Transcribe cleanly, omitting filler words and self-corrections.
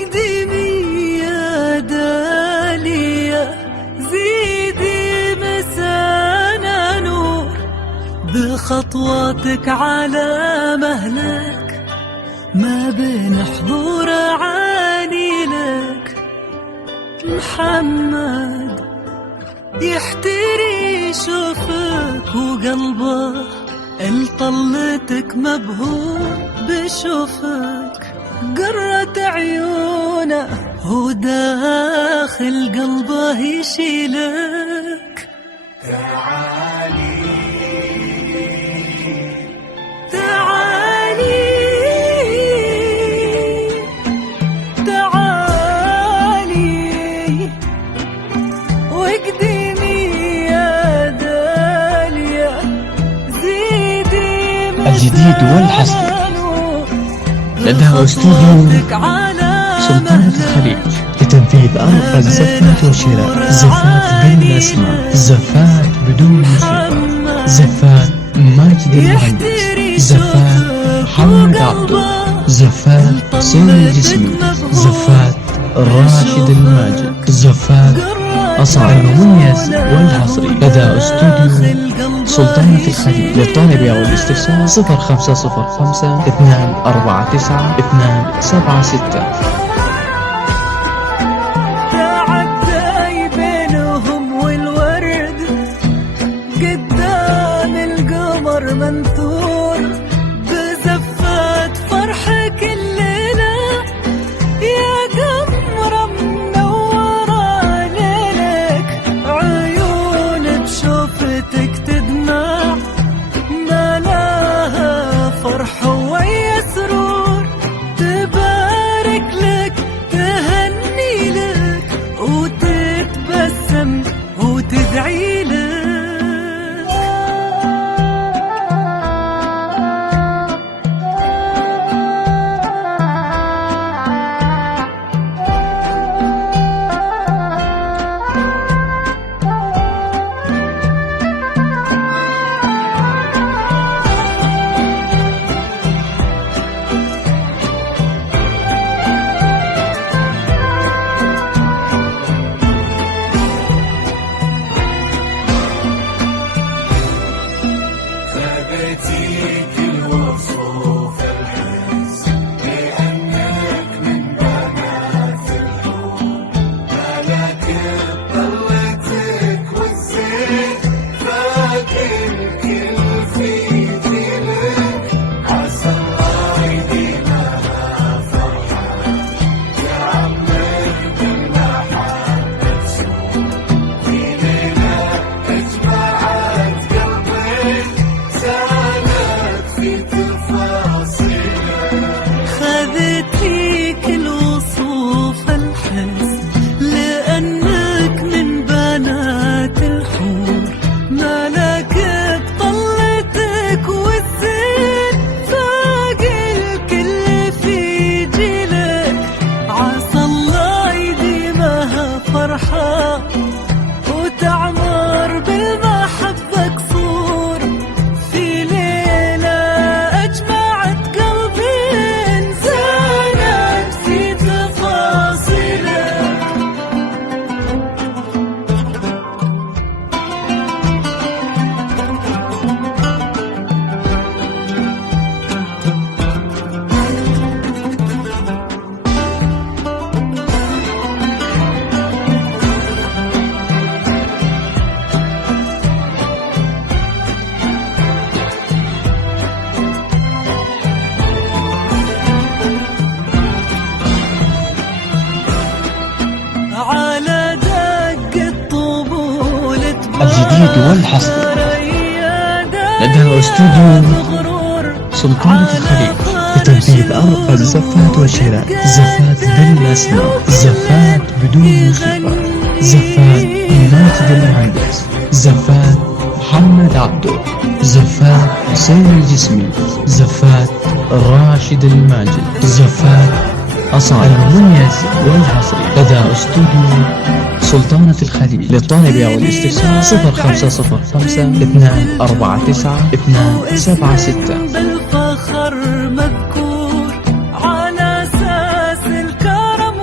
واقدمي يا دالية، زيدي مسانا نور بخطواتك على مهلك، ما بين حضور عاني لك. محمد يحتري شوفك وقلبه الطلتك مبهور بشوفك، قرة عيونه وداخل قلبه يشيلك. تعالي تعالي تعالي واقدمي يا دالية، زيدي الجديد والحصري لدى استوديو سلطانة الخليج لتنفيذ أرق الزفات وشراء زفات بالأسماء، زفات بدون موسيقى، زفات ماجد المهندس، زفات محمد عبده، زفات حسين الجسمي، زفات راشد الماجد، زفات أصعب المميز والحصري لدى استوديو سلطانة الخليج. للطالب أو الاستفسار 0505 249 276. تعدي بينهم والورد قدام القمر منثور بزفات فرحك الليلة، يا قمرة منورة ليلك، عيون بشوفتك تدمع ملاها فرح ويا سرور، تبارك لك تهني لك وتتبسم وتدعي لك. ثبتيك الوصوف الحس لأنك من بنات الحور، ملك طلتك والزين فاق الكل في جيلك، عسى الله يديمها فرحة يعمر بالمحبة سرور، في ليلة اجمعت قلبين سالت في تفاصيلك. خذتيك الوصوف الحس لأنك من بنات الحور، ملك بطلتك والزين فاق الكل في جيلك، عسى الله يديمها فرحة وتعمر بالمحبة قصور، في ليلة أجمعت قلبين زانت في تفاصيلك. على دق الطبول الجديد والحصري لدى استوديو سلطانة الخليج لتنفيذ أرق الزفات وشراء زفات بالأسماء، زفات بدون موسيقى، زفات ماجد المهندس، زفات محمد عبده، زفات حسين الجسمي، زفات راشد الماجد، زفات أصعب المميز والحصري لدى استوديو سلطانة الخليج. للطالب أو الاستفسار 0505 249 276. بالفخر مذكور على أساس الكرم